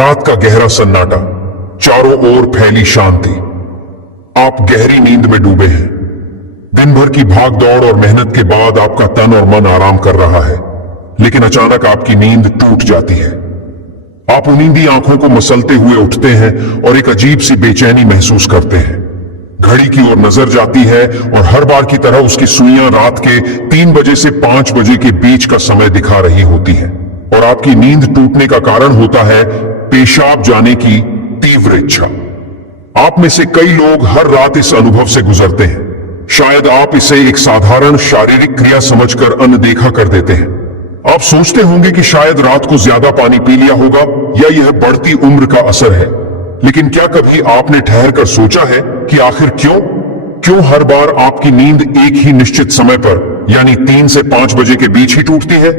रात का गहरा सन्नाटा, चारों ओर फैली शांति। आप गहरी नींद में डूबे हैं। दिन भर की भाग दौड़ और मेहनत के बाद आपका तन और मन आराम कर रहा है, लेकिन अचानक आपकी नींद टूट जाती है। आप उनींदी आंखों को मसलते हुए उठते हैं और एक अजीब सी बेचैनी महसूस करते हैं। घड़ी की ओर नजर जाती है और हर बार की तरह उसकी सुइयां रात के 3 बजे से 5 बजे के बीच का समय दिखा रही होती हैं। और आपकी नींद टूटने का कारण होता है पेशाब जाने की तीव्र इच्छा। आप में से कई लोग हर रात इस अनुभव से गुजरते हैं। शायद आप इसे एक साधारण शारीरिक क्रिया समझकर अनदेखा कर देते हैं। आप सोचते होंगे कि शायद रात को ज्यादा पानी पी लिया होगा या यह बढ़ती उम्र का असर है। लेकिन क्या कभी आपने ठहर कर सोचा है कि आखिर क्यों हर बार आपकी नींद एक ही निश्चित समय पर यानी 3 से 5 बजे के बीच ही टूटती है?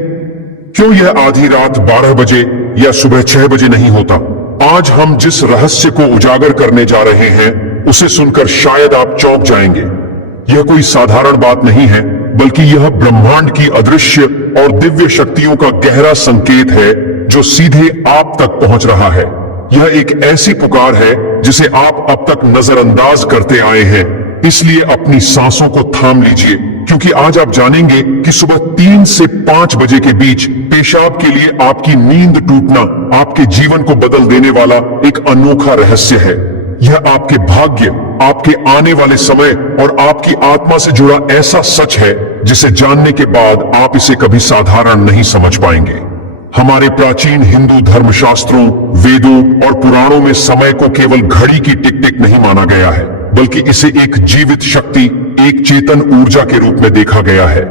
क्यों यह आधी रात 12 बजे या सुबह 6 बजे नहीं होता? आज हम जिस रहस्य को उजागर करने जा रहे हैं उसे सुनकर शायद आप चौंक जाएंगे। यह कोई साधारण बात नहीं है, बल्कि यह ब्रह्मांड की अदृश्य और दिव्य शक्तियों का गहरा संकेत है जो सीधे आप तक पहुंच रहा है। यह एक ऐसी पुकार है जिसे आप अब तक नजरअंदाज करते आए हैं। इसलिए अपनी सांसों को थाम लीजिए, क्योंकि आज आप जानेंगे कि सुबह 3 से 5 बजे के बीच पेशाब के लिए आपकी नींद टूटना आपके जीवन को बदल देने वाला एक अनोखा रहस्य है। यह आपके भाग्य, आपके आने वाले समय और आपकी आत्मा से जुड़ा ऐसा सच है जिसे जानने के बाद आप इसे कभी साधारण नहीं समझ पाएंगे। हमारे प्राचीन हिंदू धर्मशास्त्रों, वेदों और पुराणों में समय को केवल घड़ी की टिक टिक नहीं माना गया है, बल्कि इसे एक जीवित शक्ति, एक चेतन ऊर्जा के रूप में देखा गया है।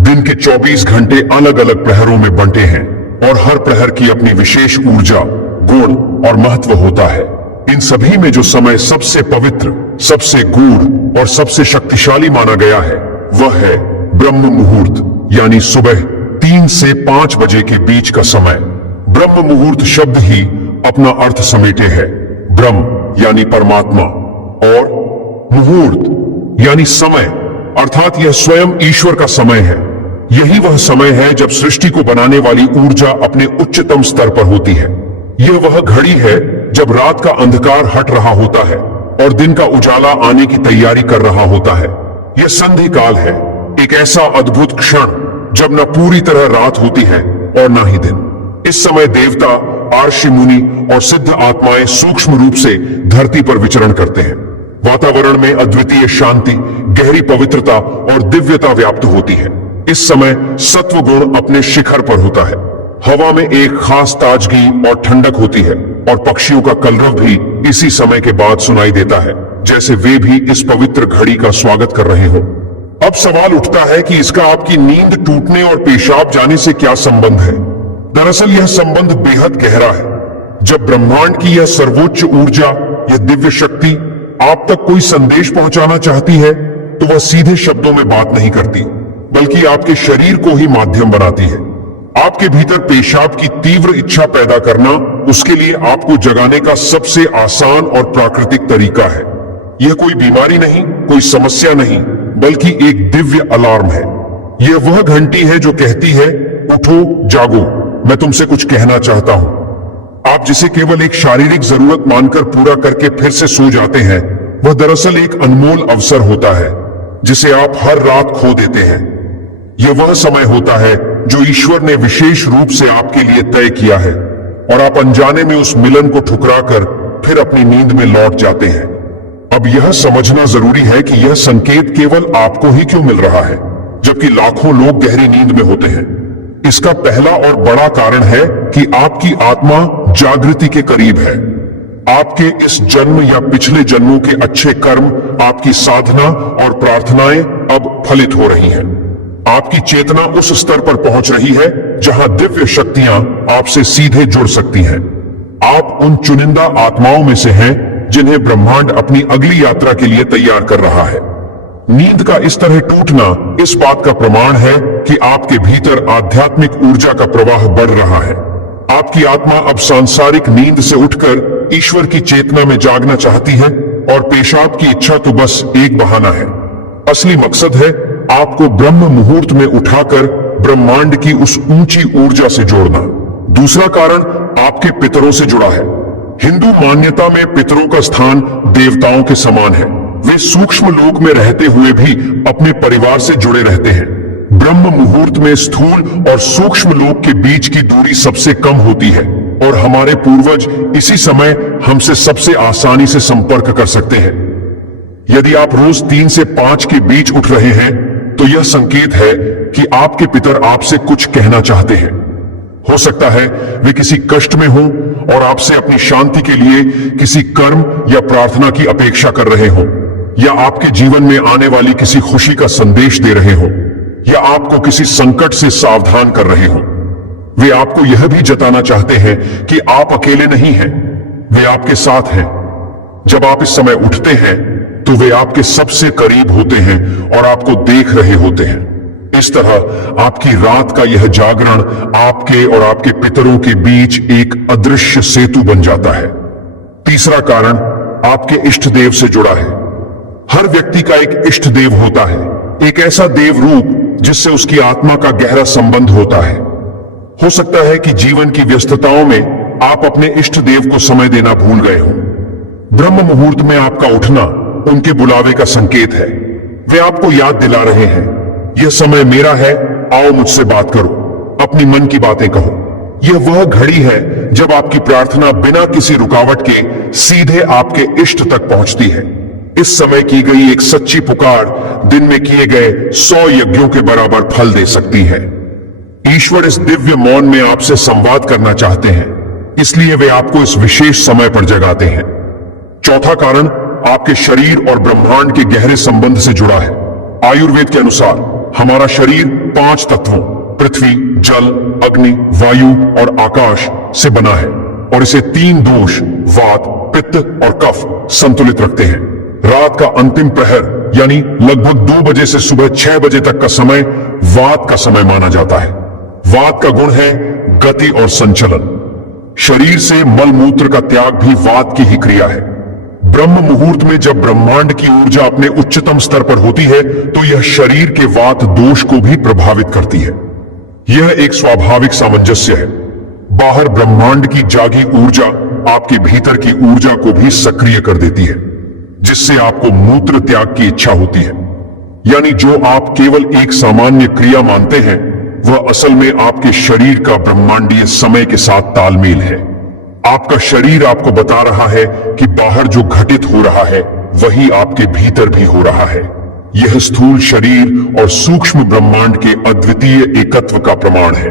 दिन के 24 घंटे अलग अलग प्रहरों में बंटे हैं और हर प्रहर की अपनी विशेष ऊर्जा, गुण और महत्व होता है। इन सभी में जो समय सबसे पवित्र, सबसे गूढ़ और सबसे शक्तिशाली माना गया है वह है ब्रह्म मुहूर्त, यानी सुबह 3 से 5 बजे के बीच का समय। ब्रह्म मुहूर्त शब्द ही अपना अर्थ समेटे है। ब्रह्म यानी परमात्मा और मुहूर्त यानी समय, अर्थात यह स्वयं ईश्वर का समय है। यही वह समय है जब सृष्टि को बनाने वाली ऊर्जा अपने उच्चतम स्तर पर होती है। यह वह घड़ी है जब रात का अंधकार हट रहा होता है और दिन का उजाला आने की तैयारी कर रहा होता है। यह संधि काल है, एक ऐसा अद्भुत क्षण जब न पूरी तरह रात होती है और न ही दिन। इस समय देवता, आर्षि मुनि और सिद्ध आत्माएं सूक्ष्म रूप से धरती पर विचरण करते हैं। वातावरण में अद्वितीय शांति, गहरी पवित्रता और दिव्यता व्याप्त होती है। इस समय सत्व गुण अपने शिखर पर होता है। हवा में एक खास ताजगी और ठंडक होती है और पक्षियों का कलरव भी इसी समय के बाद सुनाई देता है, जैसे वे भी इस पवित्र घड़ी का स्वागत कर रहे हों। अब सवाल उठता है कि इसका आपकी नींद टूटने और पेशाब जाने से क्या संबंध है? दरअसल यह संबंध बेहद गहरा है। जब ब्रह्मांड की यह सर्वोच्च ऊर्जा, यह दिव्य शक्ति आप तक कोई संदेश पहुंचाना चाहती है तो वह सीधे शब्दों में बात नहीं करती, बल्कि आपके शरीर को ही माध्यम बनाती है। आपके भीतर पेशाब की तीव्र इच्छा पैदा करना उसके लिए आपको जगाने का सबसे आसान और प्राकृतिक तरीका है। यह कोई बीमारी नहीं, कोई समस्या नहीं, बल्कि एक दिव्य अलार्म है। यह वह घंटी है जो कहती है, उठो, जागो, मैं तुमसे कुछ कहना चाहता हूं। आप जिसे केवल एक शारीरिक जरूरत मानकर पूरा करके फिर से सो जाते हैं, वह दरअसल एक अनमोल अवसर होता है जिसे आप हर रात खो देते हैं। यह वह समय होता है जो ईश्वर ने विशेष रूप से आपके लिए तय किया है और आप अनजाने में उस मिलन को ठुकराकर फिर अपनी नींद में लौट जाते हैं। अब यह समझना जरूरी है कि यह संकेत केवल आपको ही क्यों मिल रहा है, जबकि लाखों लोग गहरी नींद में होते हैं। इसका पहला और बड़ा कारण है कि आपकी आत्मा जागृति के करीब है। आपके इस जन्म या पिछले जन्मों के अच्छे कर्म, आपकी साधना और प्रार्थनाएं अब फलित हो रही हैं। आपकी चेतना उस स्तर पर पहुंच रही है जहां दिव्य शक्तियां आपसे सीधे जुड़ सकती हैं। आप उन चुनिंदा आत्माओं में से हैं जिन्हें ब्रह्मांड अपनी अगली यात्रा के लिए तैयार कर रहा है। नींद का इस तरह टूटना इस बात का प्रमाण है कि आपके भीतर आध्यात्मिक ऊर्जा का प्रवाह बढ़ रहा है। आपकी आत्मा अब सांसारिक नींद से उठकर ईश्वर की चेतना में जागना चाहती है और पेशाब की इच्छा तो बस एक बहाना है। असली मकसद है आपको ब्रह्म मुहूर्त में उठाकर ब्रह्मांड की उस ऊंची ऊर्जा से जोड़ना। दूसरा कारण आपके पितरों से जुड़ा है। हिंदू मान्यता में पितरों का स्थान देवताओं के समान है। वे सूक्ष्म लोक में रहते हुए भी अपने परिवार से जुड़े रहते हैं। ब्रह्म मुहूर्त में स्थूल और सूक्ष्म लोक के बीच की दूरी सबसे कम होती है और हमारे पूर्वज इसी समय हमसे सबसे आसानी से संपर्क कर सकते हैं। यदि आप रोज 3 से 5 के बीच उठ रहे हैं तो यह संकेत है कि आपके पितर आपसे कुछ कहना चाहते हैं। हो सकता है वे किसी कष्ट में हों और आपसे अपनी शांति के लिए किसी कर्म या प्रार्थना की अपेक्षा कर रहे हों, या आपके जीवन में आने वाली किसी खुशी का संदेश दे रहे हों, या आपको किसी संकट से सावधान कर रहे हों। वे आपको यह भी जताना चाहते हैं कि आप अकेले नहीं हैं, वे आपके साथ हैं। जब आप इस समय उठते हैं तो वे आपके सबसे करीब होते हैं और आपको देख रहे होते हैं। इस तरह आपकी रात का यह जागरण आपके और आपके पितरों के बीच एक अदृश्य सेतु बन जाता है। तीसरा कारण आपके इष्ट देव से जुड़ा है। हर व्यक्ति का एक इष्ट देव होता है, एक ऐसा देव रूप जिससे उसकी आत्मा का गहरा संबंध होता है। हो सकता है कि जीवन की व्यस्तताओं में आप अपने इष्ट देव को समय देना भूल गए हों। ब्रह्म मुहूर्त में आपका उठना उनके बुलावे का संकेत है। वे आपको याद दिला रहे हैं, यह समय मेरा है, आओ मुझसे बात करो, अपनी मन की बातें कहो। यह वह घड़ी है जब आपकी प्रार्थना बिना किसी रुकावट के सीधे आपके इष्ट तक पहुंचती है। इस समय की गई एक सच्ची पुकार दिन में किए गए 100 यज्ञों के बराबर फल दे सकती है। ईश्वर इस दिव्य मौन में आपसे संवाद करना चाहते हैं, इसलिए वे आपको इस विशेष समय पर जगाते हैं। चौथा कारण आपके शरीर और ब्रह्मांड के गहरे संबंध से जुड़ा है। आयुर्वेद के अनुसार हमारा शरीर 5 तत्वों पृथ्वी, जल, अग्नि, वायु और आकाश से बना है और इसे 3 दोष वात, पित्त और कफ संतुलित रखते हैं। रात का अंतिम प्रहर यानी लगभग 2 बजे से सुबह 6 बजे तक का समय वात का समय माना जाता है। वात का गुण है गति और संचलन। शरीर से मल मूत्र का त्याग भी वात की ही क्रिया है। ब्रह्म मुहूर्त में जब ब्रह्मांड की ऊर्जा अपने उच्चतम स्तर पर होती है तो यह शरीर के वात दोष को भी प्रभावित करती है। यह एक स्वाभाविक सामंजस्य है। बाहर ब्रह्मांड की जागी ऊर्जा आपके भीतर की ऊर्जा को भी सक्रिय कर देती है, जिससे आपको मूत्र त्याग की इच्छा होती है। यानी जो आप केवल एक सामान्य क्रिया मानते हैं वह असल में आपके शरीर का ब्रह्मांडीय समय के साथ तालमेल है। आपका शरीर आपको बता रहा है कि बाहर जो घटित हो रहा है वही आपके भीतर भी हो रहा है। यह स्थूल शरीर और सूक्ष्म ब्रह्मांड के अद्वितीय एकत्व का प्रमाण है।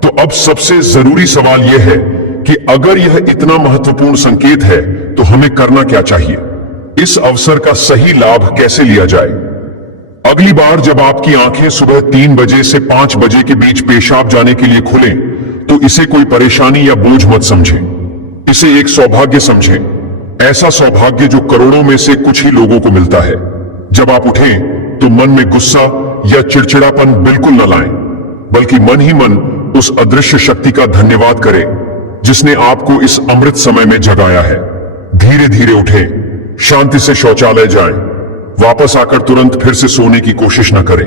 तो अब सबसे जरूरी सवाल यह है कि अगर यह इतना महत्वपूर्ण संकेत है तो हमें करना क्या चाहिए? इस अवसर का सही लाभ कैसे लिया जाए? अगली बार जब आपकी आंखें सुबह 3 बजे से 5 बजे के बीच पेशाब जाने के लिए खुलें तो इसे कोई परेशानी या बोझ मत समझें। इसे एक सौभाग्य समझें, ऐसा सौभाग्य जो करोड़ों में से कुछ ही लोगों को मिलता है। जब आप उठें तो मन में गुस्सा या चिड़चिड़ापन बिल्कुल न लाएं, बल्कि मन ही मन उस अदृश्य शक्ति का धन्यवाद करें जिसने आपको इस अमृत समय में जगाया है। धीरे धीरे उठें, शांति से शौचालय जाएं, वापस आकर तुरंत फिर से सोने की कोशिश न करें।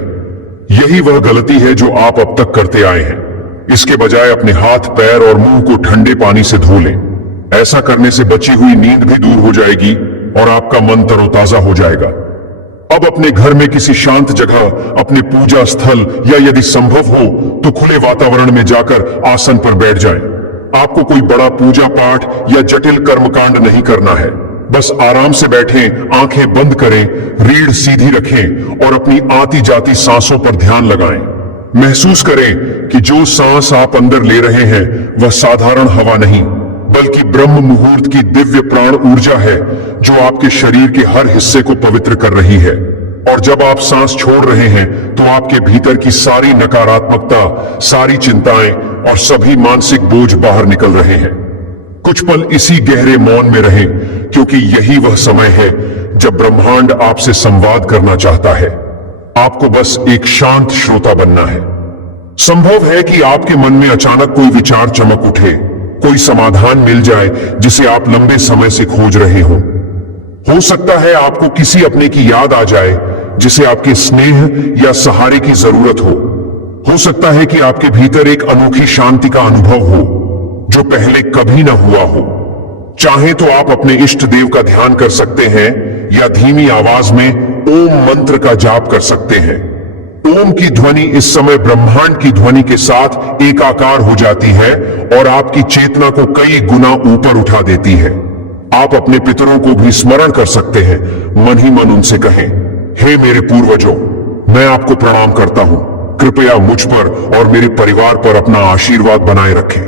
यही वह गलती है जो आप अब तक करते आए हैं। इसके बजाय अपने हाथ, पैर और मुंह को ठंडे पानी से धो लें। ऐसा करने से बची हुई नींद भी दूर हो जाएगी और आपका मन तरोताजा हो जाएगा। अब अपने घर में किसी शांत जगह, अपने पूजा स्थल या यदि संभव हो तो खुले वातावरण में जाकर आसन पर बैठ जाएं। आपको कोई बड़ा पूजा पाठ या जटिल कर्मकांड नहीं करना है। बस आराम से बैठें, आंखें बंद करें, रीढ़ सीधी रखें और अपनी आती जाती सांसों पर ध्यान लगाएं। महसूस करें कि जो सांस आप अंदर ले रहे हैं वह साधारण हवा नहीं, बल्कि ब्रह्म मुहूर्त की दिव्य प्राण ऊर्जा है जो आपके शरीर के हर हिस्से को पवित्र कर रही है। और जब आप सांस छोड़ रहे हैं तो आपके भीतर की सारी नकारात्मकता, सारी चिंताएं और सभी मानसिक बोझ बाहर निकल रहे हैं। कुछ पल इसी गहरे मौन में रहें, क्योंकि यही वह समय है जब ब्रह्मांड आपसे संवाद करना चाहता है। आपको बस एक शांत श्रोता बनना है। संभव है कि आपके मन में अचानक कोई विचार चमक उठे, कोई समाधान मिल जाए जिसे आप लंबे समय से खोज रहे हो सकता है आपको किसी अपने की याद आ जाए जिसे आपके स्नेह या सहारे की जरूरत हो सकता है कि आपके भीतर एक अनोखी शांति का अनुभव हो जो पहले कभी ना हुआ चाहे तो आप अपने इष्ट देव का ध्यान कर सकते हैं या धीमी आवाज में ओम मंत्र का जाप कर सकते हैं। ओम की ध्वनि इस समय ब्रह्मांड की ध्वनि के साथ एकाकार हो जाती है और आपकी चेतना को कई गुना ऊपर उठा देती है। आप अपने पितरों को भी स्मरण कर सकते हैं। मन ही मन उनसे कहें, हे मेरे पूर्वजों, मैं आपको प्रणाम करता हूं। कृपया मुझ पर और मेरे परिवार पर अपना आशीर्वाद बनाए रखें।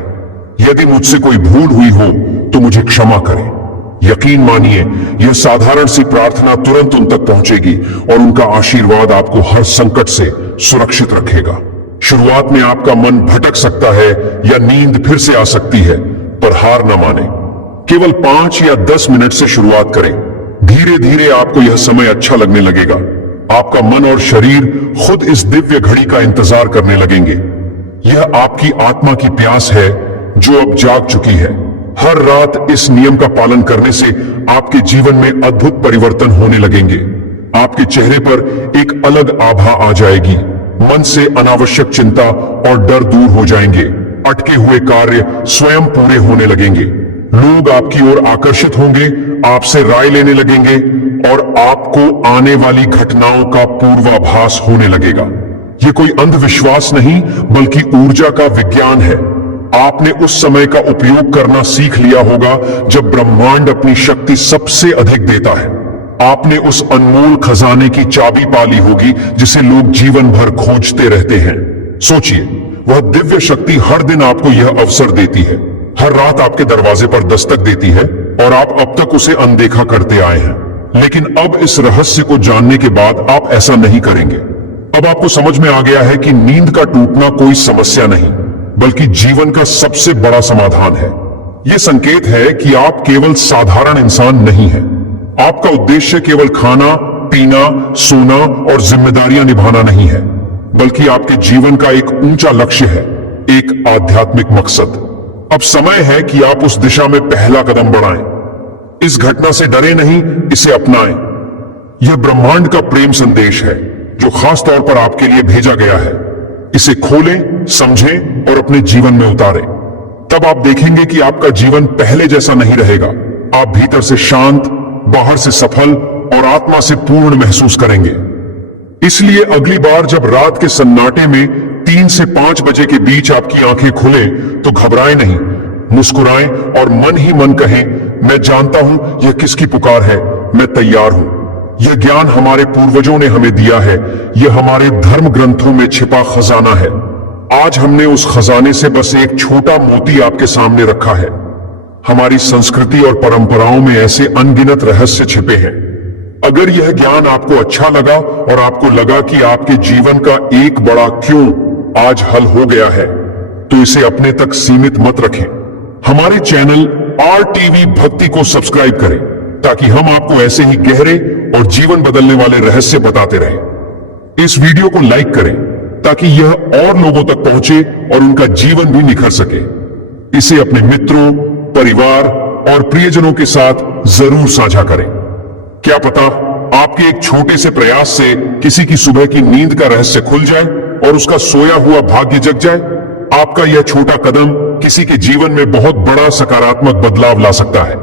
यदि मुझसे कोई भूल हुई हो तो मुझे क्षमा करें। यकीन मानिए, यह साधारण सी प्रार्थना तुरंत उन तक पहुंचेगी और उनका आशीर्वाद आपको हर संकट से सुरक्षित रखेगा। शुरुआत में आपका मन भटक सकता है या नींद फिर से आ सकती है, पर हार न माने। केवल 5 या 10 मिनट से शुरुआत करें। धीरे धीरे आपको यह समय अच्छा लगने लगेगा। आपका मन और शरीर खुद इस दिव्य घड़ी का इंतजार करने लगेंगे। यह आपकी आत्मा की प्यास है जो अब जाग चुकी है। हर रात इस नियम का पालन करने से आपके जीवन में अद्भुत परिवर्तन होने लगेंगे। आपके चेहरे पर एक अलग आभा आ जाएगी। मन से अनावश्यक चिंता और डर दूर हो जाएंगे। अटके हुए कार्य स्वयं पूरे होने लगेंगे। लोग आपकी ओर आकर्षित होंगे, आपसे राय लेने लगेंगे और आपको आने वाली घटनाओं का पूर्वाभास होने लगेगा। यह कोई अंधविश्वास नहीं, बल्कि ऊर्जा का विज्ञान है। आपने उस समय का उपयोग करना सीख लिया होगा जब ब्रह्मांड अपनी शक्ति सबसे अधिक देता है। आपने उस अनमोल खजाने की चाबी पाली होगी जिसे लोग जीवन भर खोजते रहते हैं। सोचिए, वह दिव्य शक्ति हर दिन आपको यह अवसर देती है, हर रात आपके दरवाजे पर दस्तक देती है और आप अब तक उसे अनदेखा करते आए हैं। लेकिन अब इस रहस्य को जानने के बाद आप ऐसा नहीं करेंगे। अब आपको समझ में आ गया है कि नींद का टूटना कोई समस्या नहीं, बल्कि जीवन का सबसे बड़ा समाधान है। यह संकेत है कि आप केवल साधारण इंसान नहीं हैं। आपका उद्देश्य केवल खाना, पीना, सोना और जिम्मेदारियां निभाना नहीं है, बल्कि आपके जीवन का एक ऊंचा लक्ष्य है, एक आध्यात्मिक मकसद। अब समय है कि आप उस दिशा में पहला कदम बढ़ाएं। इस घटना से डरे नहीं, इसे अपनाएं। यह ब्रह्मांड का प्रेम संदेश है जो खास तौर पर आपके लिए भेजा गया है। इसे खोलें, समझें और अपने जीवन में उतारें। तब आप देखेंगे कि आपका जीवन पहले जैसा नहीं रहेगा। आप भीतर से शांत, बाहर से सफल और आत्मा से पूर्ण महसूस करेंगे। इसलिए अगली बार जब रात के सन्नाटे में 3 से 5 बजे के बीच आपकी आंखें खुले तो घबराएं नहीं, मुस्कुराएं और मन ही मन कहें, मैं जानता हूं यह किसकी पुकार है, मैं तैयार हूं। यह ज्ञान हमारे पूर्वजों ने हमें दिया है, यह हमारे धर्म ग्रंथों में छिपा खजाना है। आज हमने उस खजाने से बस एक छोटा मोती आपके सामने रखा है। हमारी संस्कृति और परंपराओं में ऐसे अनगिनत रहस्य छिपे हैं। अगर यह ज्ञान आपको अच्छा लगा और आपको लगा कि आपके जीवन का एक बड़ा क्यों आज हल हो गया है, तो इसे अपने तक सीमित मत रखें। हमारे चैनल RTV भक्ति को सब्सक्राइब करें ताकि हम आपको ऐसे ही गहरे और जीवन बदलने वाले रहस्य बताते रहें। इस वीडियो को लाइक करें ताकि यह और लोगों तक पहुंचे और उनका जीवन भी निखर सके। इसे अपने मित्रों, परिवार और प्रियजनों के साथ जरूर साझा करें। क्या पता आपके एक छोटे से प्रयास से किसी की सुबह की नींद का रहस्य खुल जाए और उसका सोया हुआ भाग्य जग जाए। आपका यह छोटा कदम किसी के जीवन में बहुत बड़ा सकारात्मक बदलाव ला सकता है।